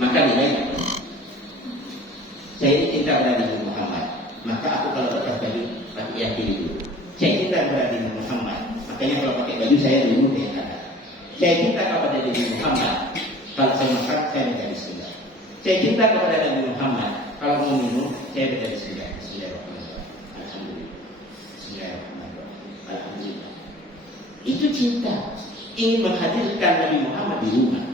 maka nilainya. Saya cinta kepada Nabi Muhammad, maka aku kalau pakai baju pakai yakini dulu. Saya cinta kepada Nabi Muhammad, makanya kalau pakai baju saya dulu dia kata. Saya cinta kepada Nabi Muhammad, kalau saya makan saya baca bismillah. Saya cinta kepada Nabi Muhammad, kalau mau minum saya baca bismillah. Bismillahirrahmanirrahim. Alhamdulillah. Bismillahirrahmanirrahim. Alhamdulillah. Itu cinta, ingin menghadirkan Nabi Muhammad di rumah.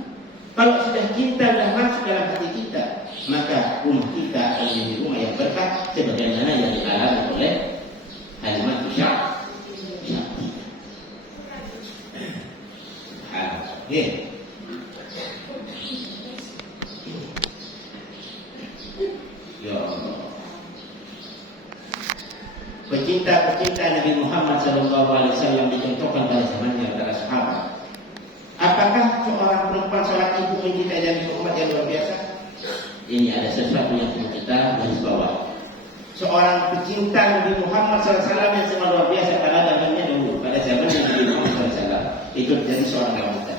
Kalau sudah cinta sudah masuk dalam hati kita, maka rumah kita akan menjadi rumah yang berkah sebagaimana yang dialami oleh Halimah Syafi'iyah. Ya Allah. Pecinta Nabi Muhammad SAW dicontohkan pada zamannya para sahabat. Apakah seorang perempuan sholat ibu mencintai Nabi Muhammad yang luar biasa? Ini ada sesuatu yang perlu kita garis bawah. Seorang pecinta Nabi Muhammad SAW yang sangat luar biasa pada zamannya dulu, pada zaman Nabi Muhammad SAW itu jadi seorang wanita.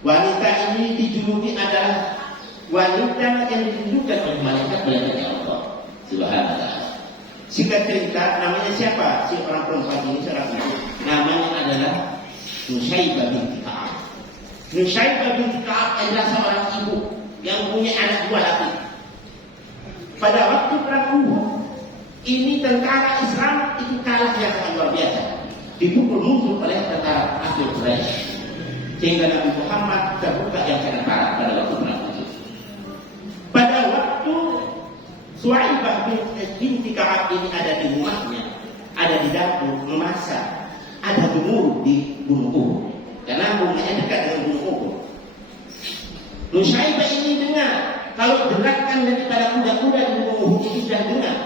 Wanita ini dijuluki adalah wanita yang ditunjukkan oleh malaikat oleh Allah Subhanahu. Singkat cerita, namanya siapa si orang perempuan ini seorang ibu? Namanya adalah Nusyaibah binti Ka'ab. Nusyaibah binti Ka'ab adalah seorang ibu yang punya anak dua laki. Pada waktu perang Uhud, ini tentara Islam itu kalah yang sangat luar biasa, dipukul mundur oleh tentara kafir Quraisy, sehingga Nabi Muhammad terluka yang sangat parah pada waktu perang Uhud. Pada waktu Suwaibah binti Ka'ab ini ada di rumahnya, ada di dapur memasak, ada gemuruh di gunung Uhud, karena rumahnya dekat dengan gunung Uhud. Nusyaibah ini dengar kalau gerakan daripada kuda-kuda di gunung Uhud itu sudah dengar.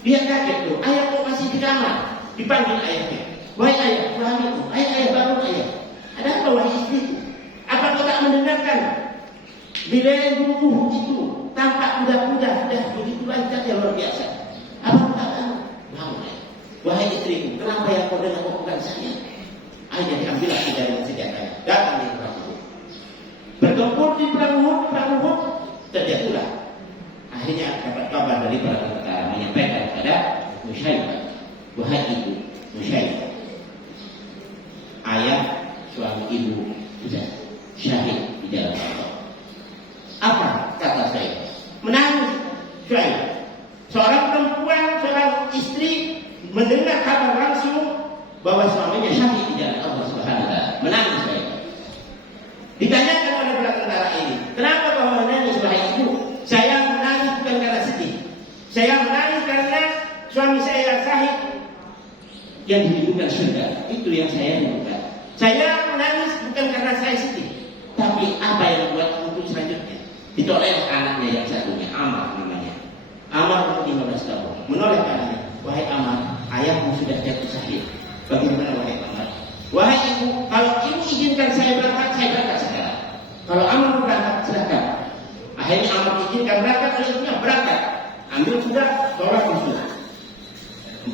Dia kaget tuh, ayah kok masih di kamar? Dipanggil ayahnya, wahai ayah, suamiku, ayah bangun ayah. Ada apa wahai istriku? Apa kau tak mendengarkan? Di lereng gunung Uhud itu tampak kuda-kuda sudah begitu lancar yang luar biasa. Apa kau tak tahu? Bangun ayah. Wahai istriku, kenapa yang kau dengar bukan saya? Ayah diambillah dari senjatanya, datang di perang Uhud. Bertempur di perang Uhud, terjatuhlah. Akhirnya dapat kabar dari para tentara menyampaikan kepada Nusyaibah, wahai ibu Nusyaibah, ayah suami ibu sudah syahid di dalam Allah. Apa kata saya? Menangis Syaibah. Seorang perempuan, seorang istri mendengar kabar langsung bahwa suaminya syahid di jalan Allah Subhanahu wa taala. Menangis Syaibah. Ditanyakan oleh para tentara ini, kenapa kau menangis wahai ibu? Saya menangis bukan karena sedih. Saya menangis karena suami saya syahid yang dirindukan surga. Itu yang saya rindukan. Saya menangis bukan karena saya sedih, tapi apa yang buat untuk selanjutnya? Ditoleh anaknya yang satunya, Amar namanya. Amar umur 15 tahun. Menoleh anaknya, wahai Amar, ayahmu sudah jatuh syahid. Bagaimana wahai Amar? Wahai ibu, kalau ibu izinkan saya berangkat sekarang. Kalau Amar berangkat, silakan. Akhirnya Amar izinkan berangkat, oleh ibunya berangkat. Ambil sudah, sholat usul.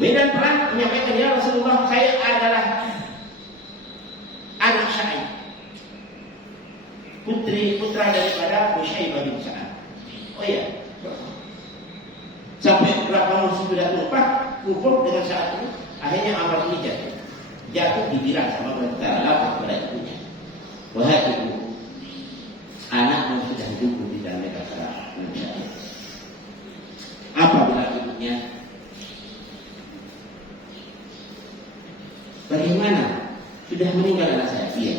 Medan perang menyampaikan, ya Rasulullah, saya adalah anak Syaib, putra daripada Nusyaibah bin Sa'ad. Oh iya, sampai berapa musuh sudah kumpul dengan saat itu, akhirnya Amar ini jatuh dibilang sama tentara lapor kepada ibunya, wahai ibu, anakmu sudah hidup di dalam negara Indonesia. Apa bilang ibunya? Bagaimana? Sudah meninggal anak saya? Iya.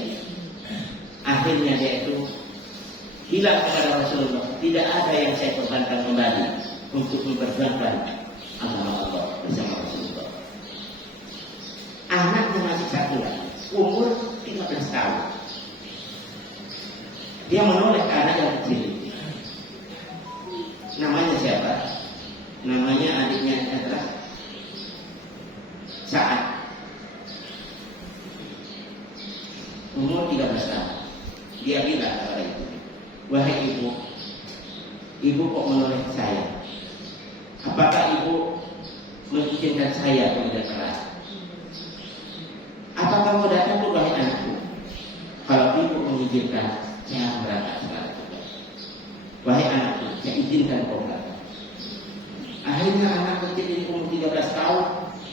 Akhirnya dia itu bilang kepada Rasulullah, tidak ada yang saya korbankan kembali untuk memperjuangkan agama Allah bersama Rasulullah. Anaknya masih satu lagi, umur 15 tahun. Dia menoleh ke anak yang kecil. Namanya siapa? Namanya adiknya adalah Sa'ad. Umur 13 tahun. Dia bilang kepada ibu, wahai ibu kok menoleh saya? Apakah ibu mengizinkan saya bekerja keras? Apakah mau datang ke wahai anakku? Kalau ibu mengizinkan, saya berangkat sekarang juga. diizinkan tobat. Akhirnya anak kecil ini umur 13 tahun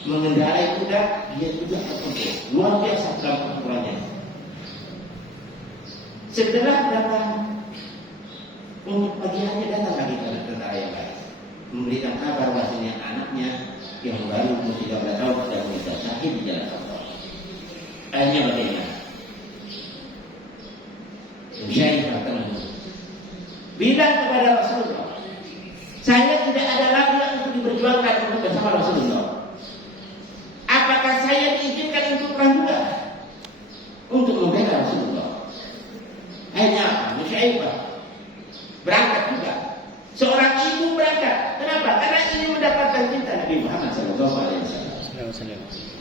mengendarai kuda, dia juga terpukul. Luar biasa dalam pertempurannya. Setelah datang untuk pagiannya datang lagi ke tentara yang lain, memberikan kabar bahasanya anaknya yang baru umur 13 tahun sudah meninggal syahid di jalan Allah. Akhirnya bagaimana? Syahid bertemu. Bilang kepada Rasulullah, saya tidak ada lagi yang untuk diperjuangkan untuk bersama Rasulullah. Apakah saya diizinkan untuk perang juga? Untuk membela Rasulullah. Akhirnya Musyaibah berangkat juga. Seorang ibu berangkat. Kenapa? Karena ini mendapatkan cinta Nabi Muhammad SAW.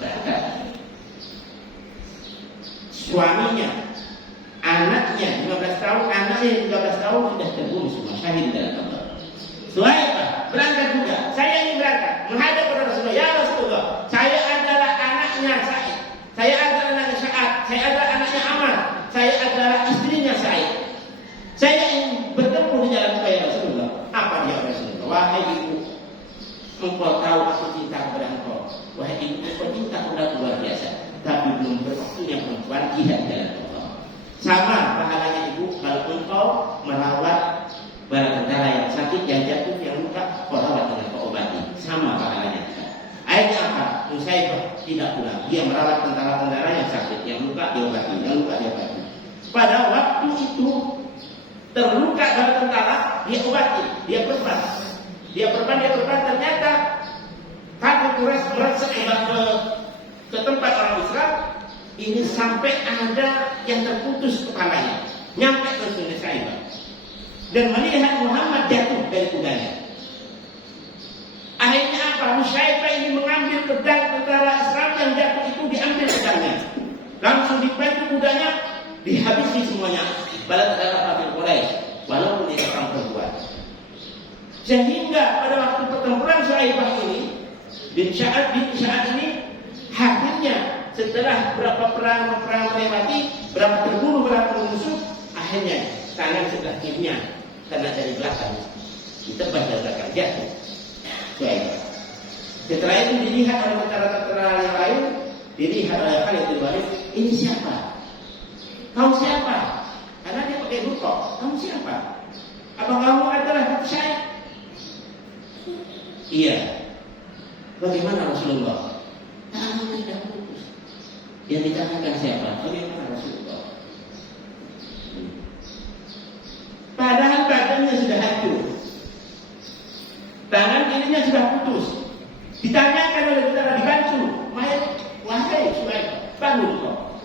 Berangkat. Suaminya, anaknya 15 tahun, anaknya 13 tahun sudah terbunuh semua syahid dalam Allah. Suhaibah berangkat juga. Saya ingin berangkat menghadap kepada Rasulullah. Ya Rasulullah, saya adalah anaknya Sa'id, saya adalah anaknya Sa'ad, saya adalah anaknya Ammar, saya adalah istrinya Sa'id. Saya ingin bertemu di jalan ya Rasulullah. Apa dia Rasulullah? Wahai ibu, engkau tahu aku cinta kepada engkau. Wahai ibu, engkau cinta kepada luar biasa. Tapi belum berwaktunya perempuan jihad jalan Allah. Sama pahalanya ibu kalau engkau merawat barang tentara yang sakit, yang jatuh, yang luka, kau rawat dengan kau obati. Sama pahalanya. Akhirnya apa? Musyaibah tidak pulang. Dia merawat tentara-tentara yang sakit, yang luka diobati, yang luka diobati. Pada waktu itu terluka dari tentara, dia obati, dia perban. Dia perban, ternyata kaki Quraisy merasuk ke tempat orang Islam. Ini sampai ada yang terputus kepalanya, nyampe ke Musyaibah. Dan melihat Muhammad jatuh dari kudanya. Akhirnya apa? Musyaibah ini mengambil pedang tentara Islam yang jatuh itu, diambil pedangnya. Langsung dibantu kudanya, dihabisi semuanya. Bala tentara kafir Quraisy, walaupun dia seorang perempuan. Sehingga pada waktu pertempuran Musyaibah ini, bin Sa'ad ini, akhirnya setelah berapa perang melewati, berapa terbunuh, berapa musuh, akhirnya tangan sebelah kirinya karena dari belakang ditebas dari belakang jatuh. Baik. Setelah itu dilihat oleh tentara-tentara yang lain, dilihat oleh Khalid bin Walid, ini siapa? Kau siapa? Karena dia pakai burqa. Kamu siapa? Apa kamu adalah saya? Iya. Bagaimana Rasulullah? Tangan tidak putus. Yang ditanyakan siapa? Bagaimana Rasulullah? Padahal badannya sudah hancur, tangan kirinya sudah putus. Ditanyakan oleh tentara, dibantu, wahai Suhaib, bangun kau.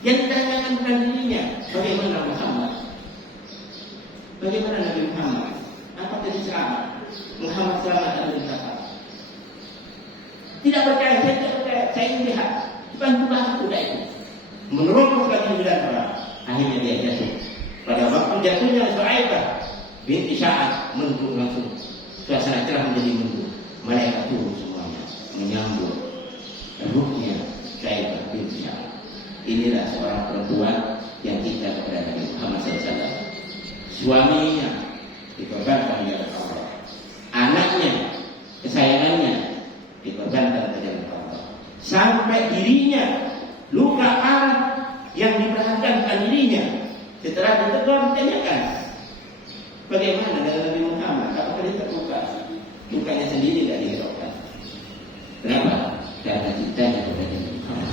Yang ditanyakan bukan dirinya, bagaimana Muhammad? Bagaimana Nabi Muhammad? Apa tadi selamat? Muhammad selamat atau ditangkap? Tidak percaya, saya tidak percaya, saya ingin lihat. Bantulah kuda itu, menerobos lagi medan perang. Akhirnya dia jatuh. Pada waktu jatuhnya Suhaibah binti Sa'ad, mendung langsung. Suasana cerah menjadi mendung. Malaikat turun semuanya menyambut ruhnya Suhaibah binti Sa'ad. Inilah seorang perempuan yang cinta kepada Nabi Muhammad SAW. Suaminya dikorbankan di jalan Allah. Anaknya, kesayangannya dikorbankan di jalan Allah. Sampai dirinya luka parah yang diperhatikan bukan dirinya. Setelah ditegur ditanyakan, bagaimana dengan Nabi Muhammad? Apakah dia terluka? Lukanya sendiri tidak dihiraukan. Kenapa? Karena cintanya kepada Nabi Muhammad.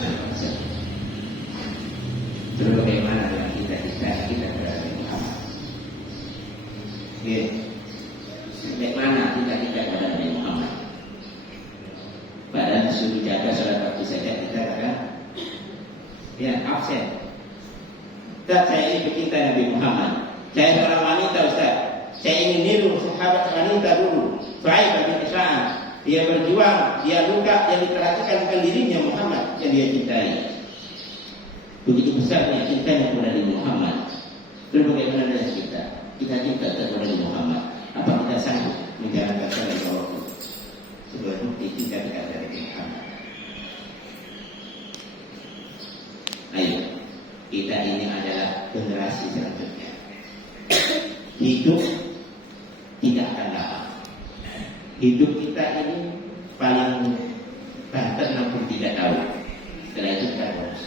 Terus bagaimana dengan kita kepada Nabi Muhammad? Bagaimana kita kepada Nabi Muhammad? Padahal disuruh jaga sholat waktu saja kita kadang absen. Ustaz, saya ingin bercinta Nabi Muhammad. Saya seorang wanita, Ustaz. Saya ingin niru sahabat wanita dulu. Suhaibah binti Sa'ad. Dia berjuang, dia luka, dia diperhatikan bukan dirinya Muhammad yang dia cintai. Begitu besarnya cintanya kepada Nabi Muhammad. Lalu bagaimana dengan kita? Kita cinta kepada Nabi Muhammad. Apa kita sanggup menjalankan salat waktu? Sebuah bukti cinta kita kepada Nabi Muhammad. Ayo, kita ini adalah generasi selanjutnya. Hidup hidup kita ini paling banter 63 tahun. Setelah itu kita lulus.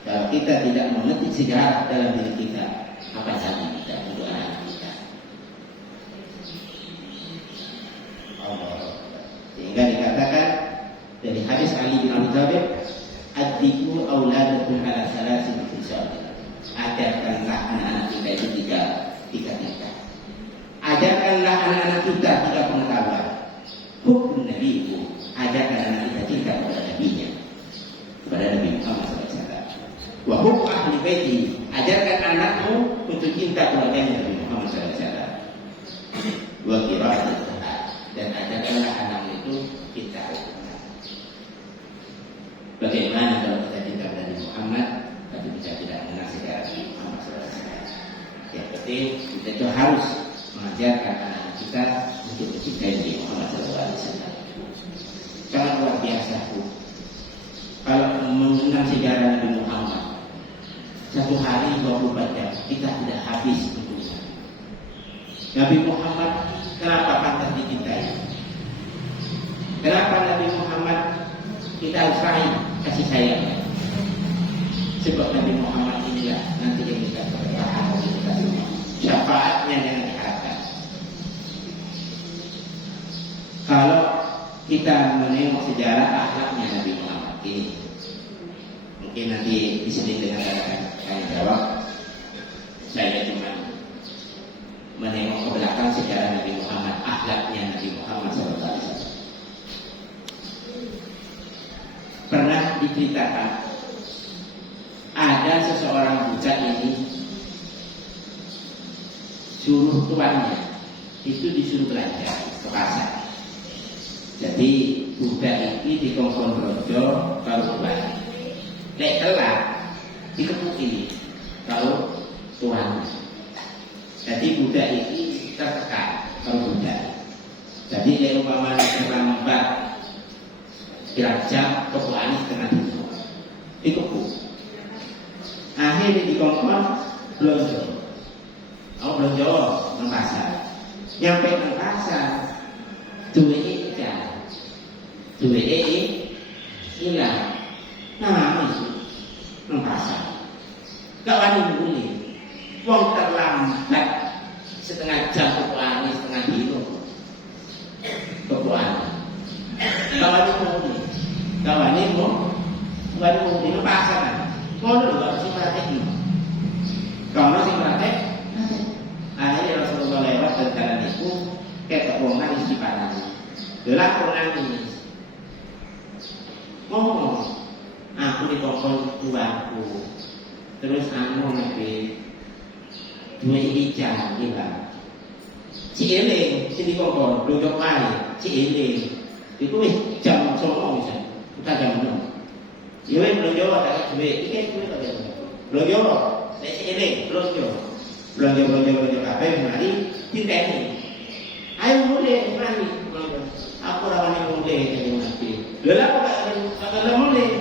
Kalau kita tidak memetik sejarah dalam diri kita, apa lagi kita untuk anak kita? Allah. Sehingga dikatakan dari hadis Ali bin Abi Thalib, "Addiku auladakum ala salasin fisal." Ajarkanlah anak-anak kita itu tiga. Ajarkanlah anak-anak kita tiga pengetahuan. Hukum Nabi itu ajarkan anak kita cinta kepada Nabi-Nya, kepada Nabi Muhammad SAW. Wa hukum ahli baiti, ajarkan anakmu untuk cinta kepada Nabi Muhammad SAW. Wa qira'atul Quran, dan ajarkanlah anakmu itu cinta kepada. Bagaimana kalau kita cinta kepada Nabi Muhammad, tapi kita tidak mengenal sejarah Nabi Muhammad SAW? Yang penting kita itu harus mengajarkan anak kita untuk mencintai Nabi Muhammad SAW. Sangat luar biasa Bu. Kalau mengenal sejarah Nabi Muhammad, satu hari 24 jam kita tidak habis tentunya. Nabi Muhammad kenapa pantas dicintai? Kenapa Nabi Muhammad kita harus raih kasih sayang? Sebab Nabi Muhammad inilah nanti yang kita bertahan kita semua. Syafaatnya yang diharapkan. Kalau kita menengok sejarah akhlaknya Nabi Muhammad ini, mungkin nanti di sini dengan kalian jawab. Saya cuma menengok ke belakang sejarah Nabi Muhammad, akhlaknya Nabi Muhammad SAW. Pernah diceritakan ada seseorang budak ini suruh tuannya itu disuruh belanja ke pasar. Jadi budak ini dikongkon rojo kalau tuan, lek telat dikepuki kalau tuan. Jadi budak ini tertekan kalau budak. Jadi lek umpama terlambat kira jam kepuan setengah itu dikepuk. Akhirnya dikongkon belanja. Belanja nang pasar. Nyampe nang pasar duwe ikan. Duwe hilang. Nah, itu nang pasar. Gak wani beli. Wong terlambat setengah jam kepuan setengah dino. Kepuan. Gak wani beli. Gak wani beli nang pasar. Ngono lho sing praktek. Kalau sing praktek, akhirnya Rasulullah lewat dan jalan itu kayak wong nangis di panas. Delak wong nangis. Ngomong, aku dikongkon tuaku. Terus anu nabi dua ikan hilang. Si eling, si dikongkon duduk wae, si eling. Itu jam 09.00 bisa. Kita jam 6. Yo belanja ada duit, iki duit ada. Belanja, nek ini belanja apa mari diteni. Ayo mulai mari. Aku rawani mulai jadi mati. Lha kok gak mulai.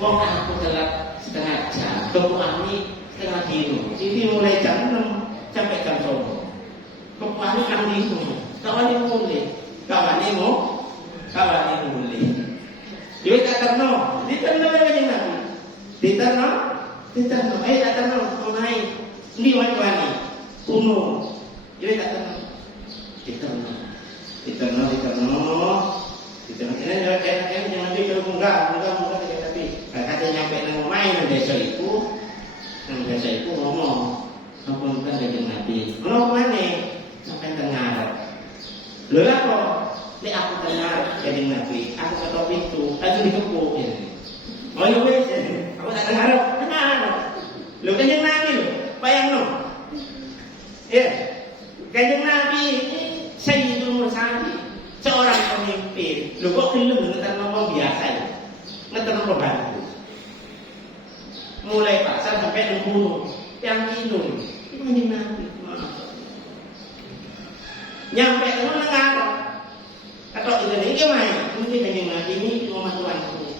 Wong aku telat setengah jam, kepuani setengah dino. Ini mulai jam 6 sampai jam 09.00. Kepuani kan itu. Kawani mulai. Kawani mulai. Jadi tak terno, diterno aja nabi. Diterno, tak terno, komai. Ini wani, kuno. Jadi tak terno, diterno. Ini jangan dia munggah tapi kata nyampe nang main desa itu ngomong, ngomong kan dengan nabi. Ngomong mana? Sampai tengah. Lelah kok. Ini aku dengar jadi nabi, aku ketok pintu, lagi dikepuk ya. Oh iya wes, aku tak dengar, lo kanjeng nabi lo, bayang lo, ya, kanjeng nabi ini Sayyidul Mursalin, seorang pemimpin, lo kok belum ngetar ngomong biasa ya, ngetar pembantu, mulai pasar sampai nunggu yang minum, itu kanjeng nabi, nyampe lo dengar. Atau ini gimana? Mungkin yang ini rumah tuanku.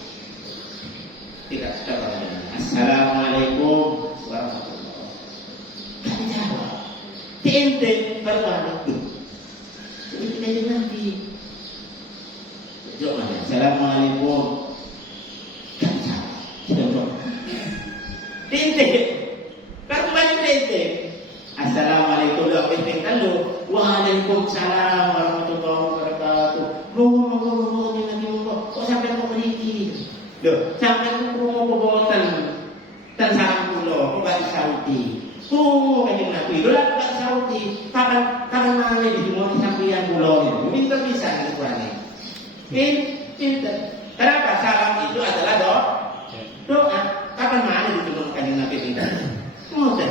Tidak ada. Assalamualaikum warahmatullahi wabarakatuh. Ente berwani. kanjeng Nabi. Jom aja. Assalamualaikum. Tintik. Kan banyak tintik. Assalamualaikum warahmatullahi wabarakatuh. Waalaikumsalam warahmatullahi wabarakatuh. Monggo. Kok sampai kok beriki? Loh, sampai kok bobotan. Dan salam kula, kok bagi Saudi. Kanjeng Nabi, lha bagi Saudi. Kapan mana di mau sampeyan kula niku. Minta bisa rupane. Pinter. Kenapa salam itu adalah doa. Kapan mana di kanjeng Nabi pinter? Ngoten.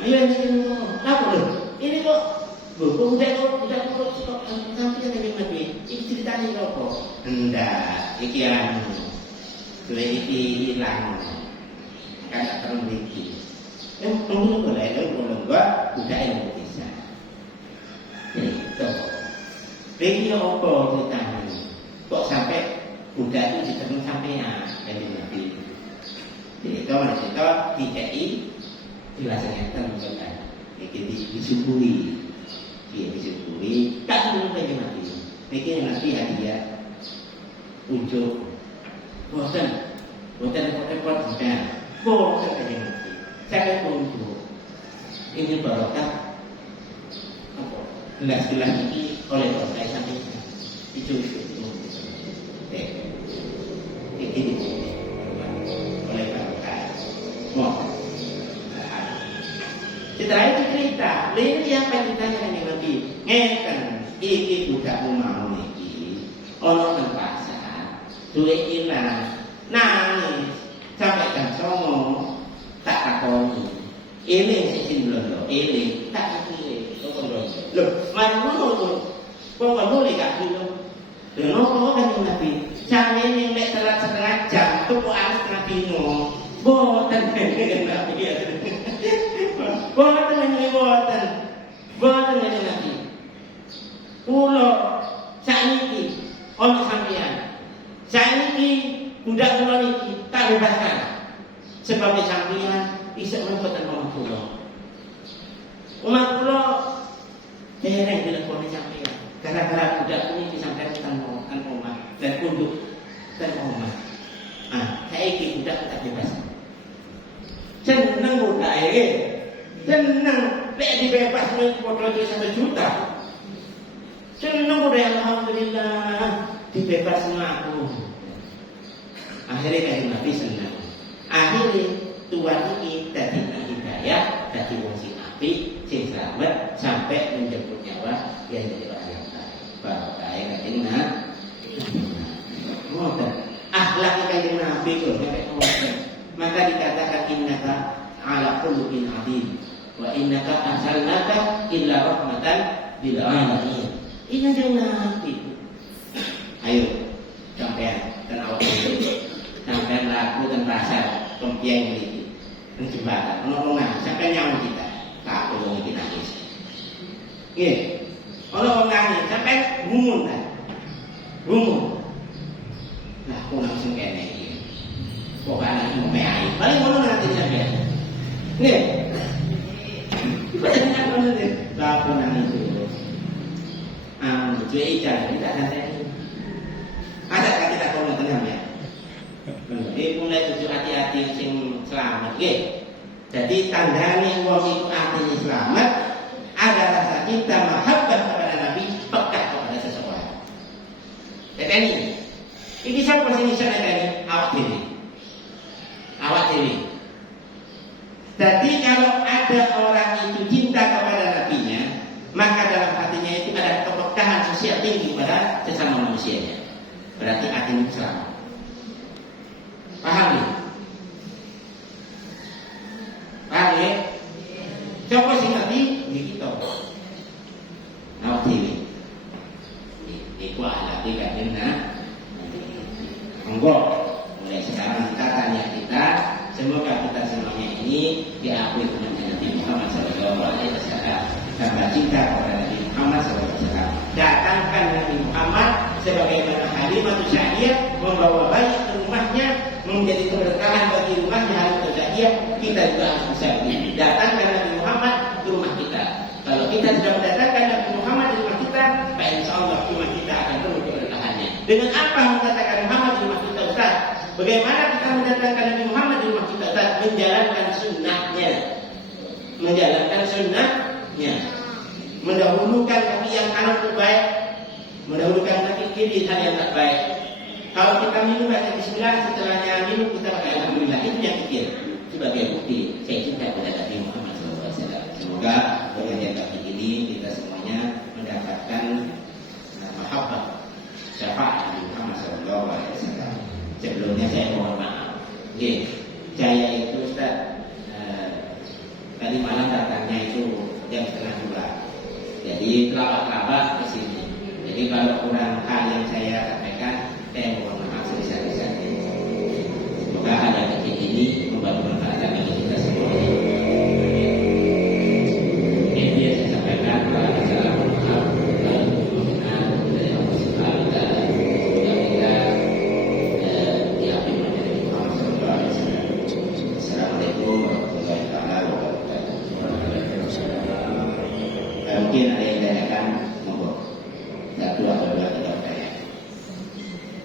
Iya ini apa loh? Ini kok udah sampai kanjeng Nabi. Iki ceritane apa? Enggak, iki iki hilang. Kan tak terlalu tinggi. Mungkin boleh enggak udah yang bisa. Itu. Begini apa ceritanya? Kok sampai udah itu ditemu sampean kanjeng Nabi. Jadi itu mana cerita DKI jelasnya kan. Iki disyukuri. Disyukuri. Tak perlu kanjeng Nabi. Bikin Nabi hadiah ujuk. Boten bukan. Boten kanjeng Nabi. Saya ujuk. Ini barokah. Apa? Gelas-gelas ini oleh orang sampai itu. Ini oleh barokah. Setelah itu cerita, ini yang ditanya kanjeng Nabi. Ngeten, iki budak mau niki. Ono nang pasar, duwe ilang, nangis sampai kan songo tak takoni. Ini sing londo, ini tak iki londo. Loh, ngono to. Kok ngono gak dulu. Lha nopo kanjeng Nabi? Sampeyan nek telat setengah jam tuku alas Nabi no. Boten kanjeng Nabi. Boten kanjeng Nabi. Kula sakniki ono sampeyan. Sakniki budak kula niki tak bebaskan. Sebab sampeyan isih mboten omah kula. Omah kula dereng dileboni sampeyan. Gara-gara budak niki sampeyan kan omah dan punduk dan omah. Saiki budak tak bebaskan. Seneng budak seneng lek dibebas padha iki sampai juta. Seneng udah alhamdulillah dibebas aku. Akhirnya kanjeng Nabi senang. Akhirnya Tuhan ini dadi hidayah, dadi wong sing apik, sing selamat sampai menjemput nyawa yang jadi orang yang baik. Barokah kanjeng Nabi. Ngoten. Akhlak kanjeng Nabi kok sampai ngoten. Maka dikatakan innaka ala khuluqin adzim wa innaka arsalnaka illa rahmatan lil alamin. Ini adalah Nabi. Ayo, sampean dan awak itu, sampean laku dan rasa kompiang ini, jembatan. Ngomong sampean nyawa kita, tak perlu kita nangis. Kalau nangis, sampean gumun kan, gumun. Nah, aku langsung kene ini. Pokoknya mau meai, paling mau nanti sampean. Banyak mana ni? Laku nangis itu. Cuy ikan kita nanti. Ada kan kita kalau tengah ya. Jadi mulai tujuh hati-hati sing selamat. Jadi tandanya wong itu hatinya selamat ada rasa cinta mahabbah kepada Nabi, pekat kepada seseorang. Jadi ini siapa sini sana dari awak diri. Jadi kalau ada orang itu cinta kepada Nabi-Nya, maka dalam hatinya itu ada kepekahan sosial tinggi pada sesama manusianya. Berarti hatinya selamat. Paham ya? Paham ya? Coba sih ngerti di kita. Awak diri. Iku alati kanjeng Monggo mulai sekarang kita tanya kita, semoga kita semuanya ini diakui dengan Nabi Muhammad SAW. Karena cinta kepada Nabi Muhammad SAW. Datangkan Nabi Muhammad sebagaimana Halimah Sa'diyah membawa bayi ke rumahnya menjadi keberkahan bagi rumahnya Halimah Sa'diyah. Kita juga harus bisa begini. Datangkan Nabi Muhammad ke rumah kita. Kalau kita sudah mendatangkan Nabi Muhammad di rumah kita, Ustaz, Pak insya Allah rumah kita akan terus bertahannya. Dengan apa mengatakan Muhammad di rumah kita Ustaz? Bagaimana kita mendatangkan Nabi Muhammad di rumah kita Ustaz? Menjalankan sunnahnya. Menjalankan sunnahnya. Mendahulukan kaki yang kanan terbaik, mendahulukan kaki kiri hal yang tak baik. Kalau kita minum baca bismillah, setelahnya minum kita pakai alhamdulillah, itu yang kecil. Sebagai bukti saya cinta kepada Nabi Muhammad SAW. Semoga dengan kaki ini kita semuanya mendapatkan mahabbah syafaat Nabi Muhammad SAW. Sebelumnya saya mohon maaf. Saya itu Ustaz tadi malam datangnya itu jam 1:30. Jadi kerabat-kerabat ke sini. Jadi kalau kurang hal yang saya sampaikan, saya mohon maaf sebesar-besarnya. Semoga hal yang kecil ini membantu manfaat bagi kita semua. Ini yang saya sampaikan. Wassalamualaikum warahmatullahi wabarakatuh. Assalamualaikum warahmatullahi wabarakatuh. Mungkin ada yang tanyakan, monggo. Satu atau dua kita tanya.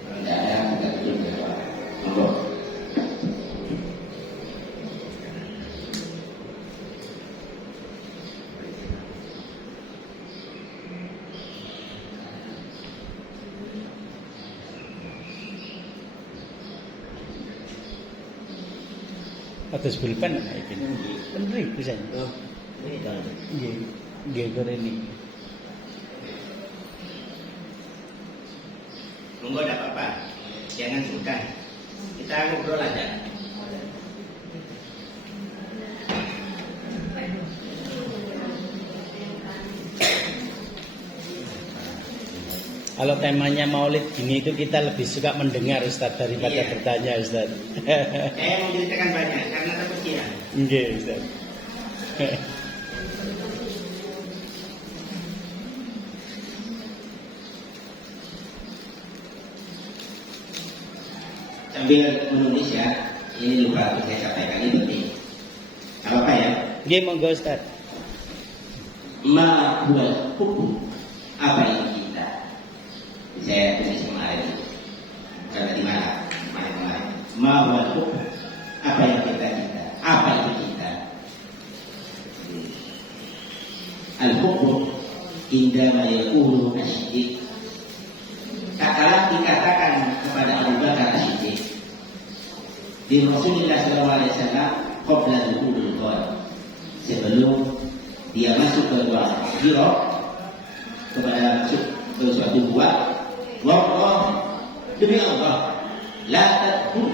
Kalau tidak ada, kita tutup berdoa. Monggo. Atas pulpen itu. Benar bisa. Geger ini. Monggo tidak apa-apa. Jangan sungkan. Kita ngobrol aja. Kalau temanya maulid gini itu kita lebih suka mendengar Ustaz daripada bertanya Ustaz. Saya mau ceritakan banyak karena kepikiran. Nggih Ustaz. Sambil menulis ya, ini lupa saya sampaikan ini penting. Apa ya? Nggih monggo Ustaz. Ma huwal hukum, apa itu cinta? Saya tulis kemarin itu. Karena di mana? Kemarin. Ma huwal hukum, apa yang kita cinta? Apa itu cinta? Al-hukum indama yaqulu asyidik. Katalah dikatakan kepada Abu Bakar As-Siddiq di Rasulullah SAW qabla dukhulil ghar, sebelum dia masuk ke gua Hira, kepada masuk ke suatu gua, wallah demi Allah la tadkhul,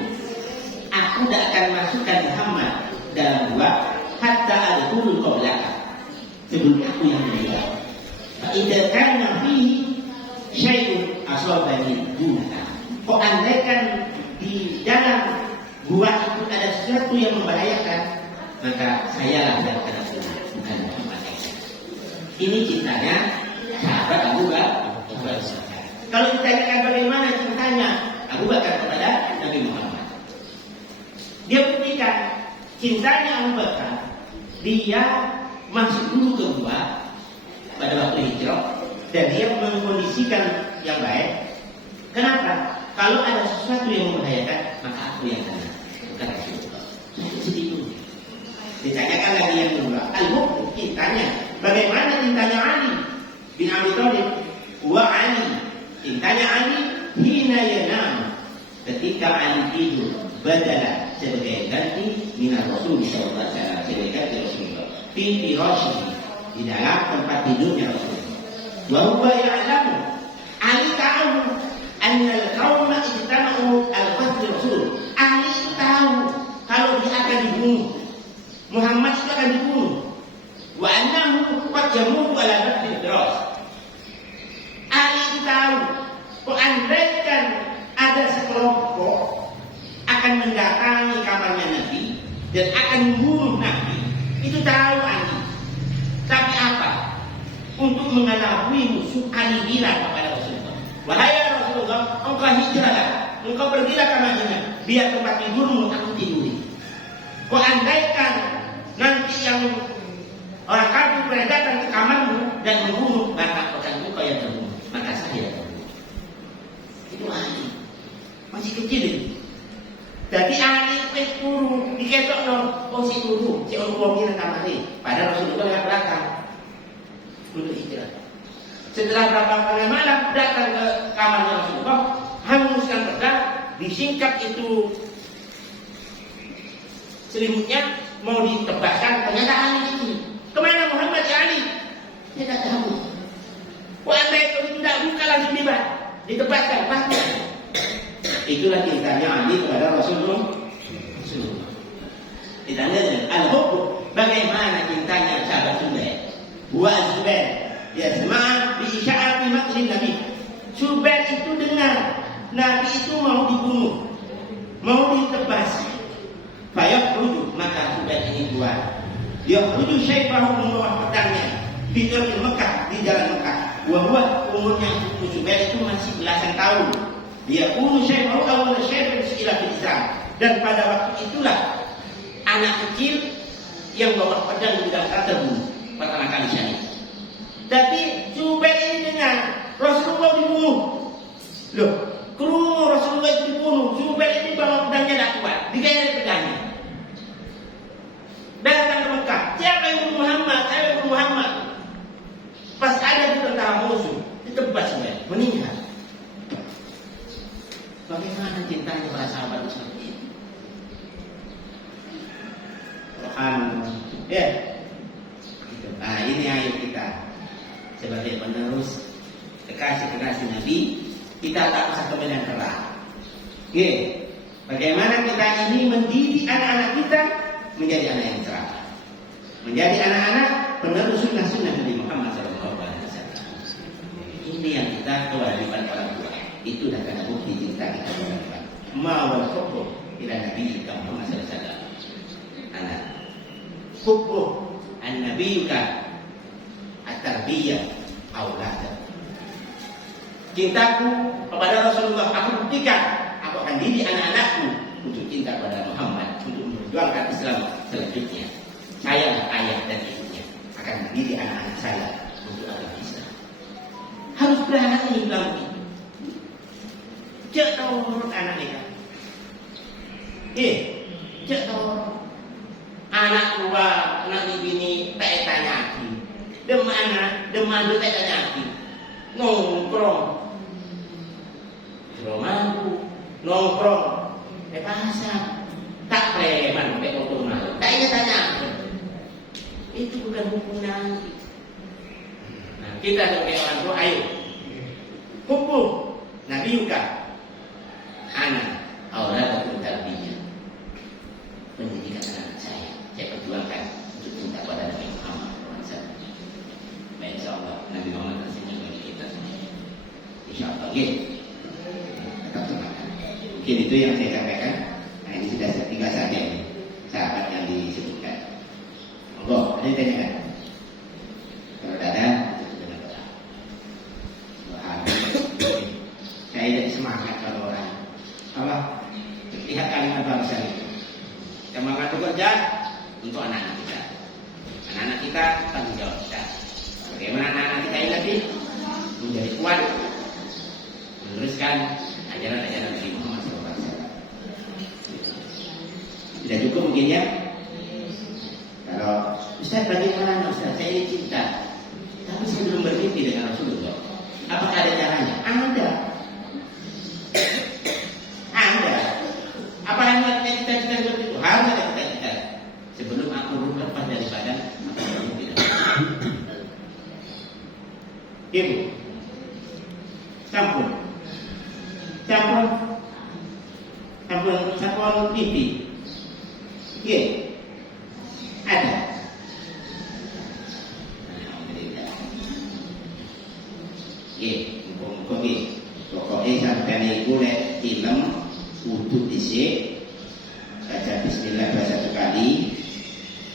aku tidak akan masukkan Muhammad dalam gua hatta adkhulul qablaka, sebelum aku yang meninggal. Fa idza kana fihi syai'un asabani duna. Kok andaikan di dalam gua itu ada sesuatu yang membahayakan, maka sayalah yang kena bukan Muhammad. Ini cintanya sahabat Abu Bakar. Kalau ditanyakan bagaimana cintanya Abu Bakar kepada Nabi Muhammad, dia buktikan cintanya Abu Bakar. Dia masuk dulu ke gua pada waktu hijrah dan dia mengkondisikan yang baik. Kenapa? Kalau ada sesuatu yang membahayakan, maka aku yang kena, bukan Rasulullah. Sedih. Ditanyakan lagi yang kedua, al-hukum, cintanya. Bagaimana cintanya Ali bin Abi Thalib? Wa Ali, cintanya Ali hina yanam, ketika Ali tidur, badala sebagai ganti minar Rasul sallallahu alaihi wasallam, sebagai ganti Rasulullah. Fi firashihi, di dalam tempat tidurnya Rasulullah. Wa huwa ya'lamu, Ali tahu anna al-qauma ijtama'u al-qatl Rasul. Ali tahu kalau dia akan dibunuh, Muhammad itu akan dibunuh. Wa annahu qad yamutu ala nafsi al-firas. Ali tahu kalau andaikan ada sekelompok akan mendatangi kamarnya Nabi dan akan membunuh Nabi, itu tahu Ali. Tapi apa? Untuk mengelabui musuh, Ali bilang kepada Rasulullah, wahai Rasulullah, engkau hijrahlah, engkau pergilah ke Madinah, biar tempat tidurmu aku tiduri. Kau andaikan nanti yang orang kafir pada datang ke kamarmu dan membunuh, maka akan engkau yang kecil itu. Jadi ahli pes guru diketok no, oh si guru, si orang tua kita kamari. Padahal Rasulullah yang belakang duduk hijrah. Setelah berapa kali malam datang ke kamarnya Rasulullah, hanguskan pedang, disingkat itu selimutnya, mau ditebaskan, ternyata Ali itu. Kemana Muhammad ya Ali? Saya tak tahu. Wah, anda itu tidak buka langsung ditebaskan, pasti. Itulah cintanya Ali kepada Rasulullah. Ditanya al-hubbu, bagaimana cintanya sahabat Zubair? Buat Zubair, ya sema'a bi isya'ati maqlin Nabi. Zubair itu dengar Nabi itu mau dibunuh, mau ditebas. Fayakhruju, maka Zubair ini keluar. Yakhruju syaifahu, membawa pedangnya di Mekah, di jalan Mekah. Wahwa umurnya Zubair itu masih belasan tahun. Dia pun syaifahu awal syaifahu ila Islam. Dan pada waktu itulah anak kecil yang bawa pedang di dalam terbunuh pertama kali syahid. Tapi Zubair ini dengar Rasulullah dibunuh. Loh, kru Rasulullah itu dibunuh. Zubair ini bawa pedangnya tak kuat, digayari pedangnya. Datang ke Mekah, siapa yang bunuh Muhammad? Saya bunuh Muhammad. Pas ada di tentara musuh, ditebas Zubair, meninggal. Bagaimana cintanya para sahabat seperti ini? Ya. Nah, ini ayo kita sebagai penerus kekasih Nabi, kita tak usah kemudian kerah. Oke, bagaimana kita ini mendidik anak-anak kita menjadi anak yang cerah, menjadi anak-anak penerus sunnah Nabi Muhammad SAW. Ini yang kita kewajiban orang tua. Itu dah kena bukti cinta kita kepada Tuhan. Ma'wal hubbu ila Nabi Muhammad SAW. Anak hubbu an-nabiyuka at-tarbiyah auladah. Cintaku kepada Rasulullah, aku buktikan aku akan didik anak-anakku untuk cinta kepada Muhammad, untuk memperjuangkan Islam selanjutnya. Saya ayah dan ibunya akan mendidik anak-anak saya untuk agama Islam. Harus berani bilang begitu. Cek tahu menurut anak kita. Cek tahu anak tua, anak bini tak tanya lagi. Demana tak tanya lagi. Nongkrong, nongkrong, pasar, tak preman, otomal. Tak ingat tanya. Itu bukan hukum nanti. Nah, kita sebagai orang tua, ayo hukum Nabi Yuka. Anak Allah untuk tarbiyah, pendidikan anak saya perjuangkan untuk cinta pada Nabi Muhammad SAW. Baik, insyaallah Nabi Muhammad tersenyum bagi kita semua. Insyaallah, tetap semangat. Mungkin itu yang saya sampaikan. Nah, ini sudah tinggal saja ini sahabat yang disebutkan. Monggo, ada yang tanyakan? Kalau ada, itu dengan doa. Saya jadi semangat kalau orang Allah lihat kalimat bangsa itu. Semangat bekerja untuk anak-anak kita. Anak-anak kita tanggung jawab kita. Bagaimana anak-anak kita ini nanti menjadi kuat meneruskan ajaran-ajaran Nabi Muhammad SAW. Tidak cukup mungkin ya. Kalau Ustaz bagaimana Ustaz, saya ini cinta, tapi saya belum bermimpi dengan Rasulullah. Apakah ada caranya? Ada. Apalagi cita-cita seperti itu harus ada cita-cita. Sebelum aku lepas dari badan, aku bermimpi. Ibu, sampun pipi. Iya, ada. Alhamdulillah. Iya, mumpung pokoknya sampai boleh film. Wudhu disik, baca bismillah satu kali.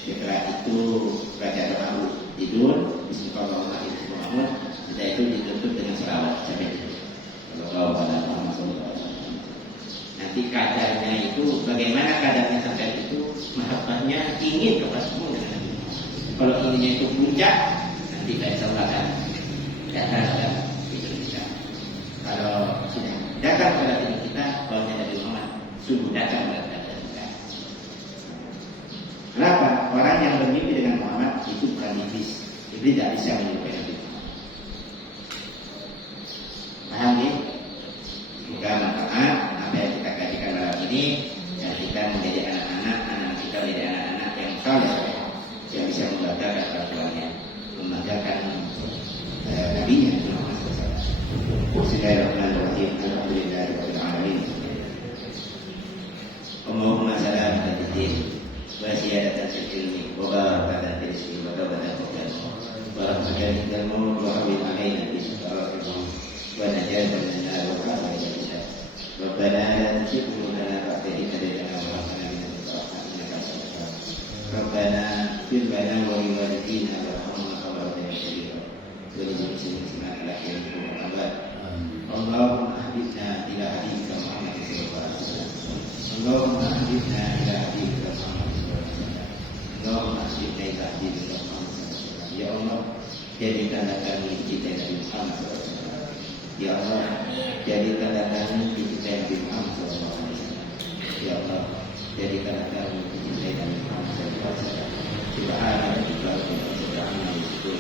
Setelah itu baca doa tidur, bismillahirrahmanirrahim. Setelah itu ditutup dengan selawat sampai tidur. Nanti kadarnya itu, bagaimana kadarnya sampai itu, mahabbahnya ingin kepada dengan Nabi. Kalau inginnya itu puncak, nanti insya Allah akan datang pada tidur kita. Kalau sudah datang pada tidur kita, bahwa tidak sungguh datang berat pada kita. Kenapa? Orang yang bermimpi dengan Muhammad itu bukan iblis. Iblis tidak bisa menyerupai Nabi Muhammad. Paham ya? Juga manfaat apa yang kita kajikan malam ini, dan kita menjadi anak kita menjadi anak-anak yang saleh, yang bisa membanggakan orang tuanya, membanggakan nabinya Muhammad SAW. Bismillahirrahmanirrahim. Alhamdulillahirabbil alamin. Allahumma salamatan fid-din wa ziyadatan fil ilmi wa barakatan fil rizqi wa tawbatan fil ilmi wa rahmatan fil maut wa hawwin alaina bi shafa'atil maut wa najatan min an-nar wa rahmatan fil hisab. Rabbana la tuzigh qulubana ba'da idh hadaytana wa hab lana min ladunka rahmatan innaka antal wahhab. Rabbana ighfir lana wa li walidina warhamhum kama rabbayana shaghira. Wa lil muslimina ala khairin Muhammad. Allahumma hadithna ila hadithika Muhammad sallallahu alaihi wasallam. Allahumma hadithna ila hadithika Muhammad sallallahu alaihi wasallam. Allahumma hadithna ila hadithika Muhammad sallallahu alaihi wasallam. Ya Allah, jadikanlah kami mencintai Nabi Muhammad sallallahu alaihi wasallam. Ya Allah, jadikanlah kami mencintai Nabi Muhammad sallallahu alaihi wasallam. Ya Allah, jadikanlah kami mencintai Nabi Muhammad sallallahu alaihi wasallam. Subhanallah wa bihamdihi.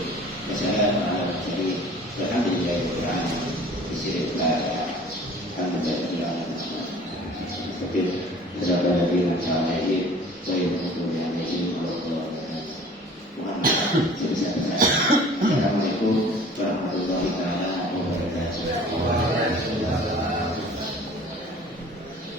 Wassalamu ala mursalin. Walhamdulillahirabbil alamin. Bismillah. Alhamdulillah. Tapi berapa lagi masalah ini? Saya mempunyai ini Muhammad sebesar-besar. Assalamualaikum warahmatullahi wabarakatuh.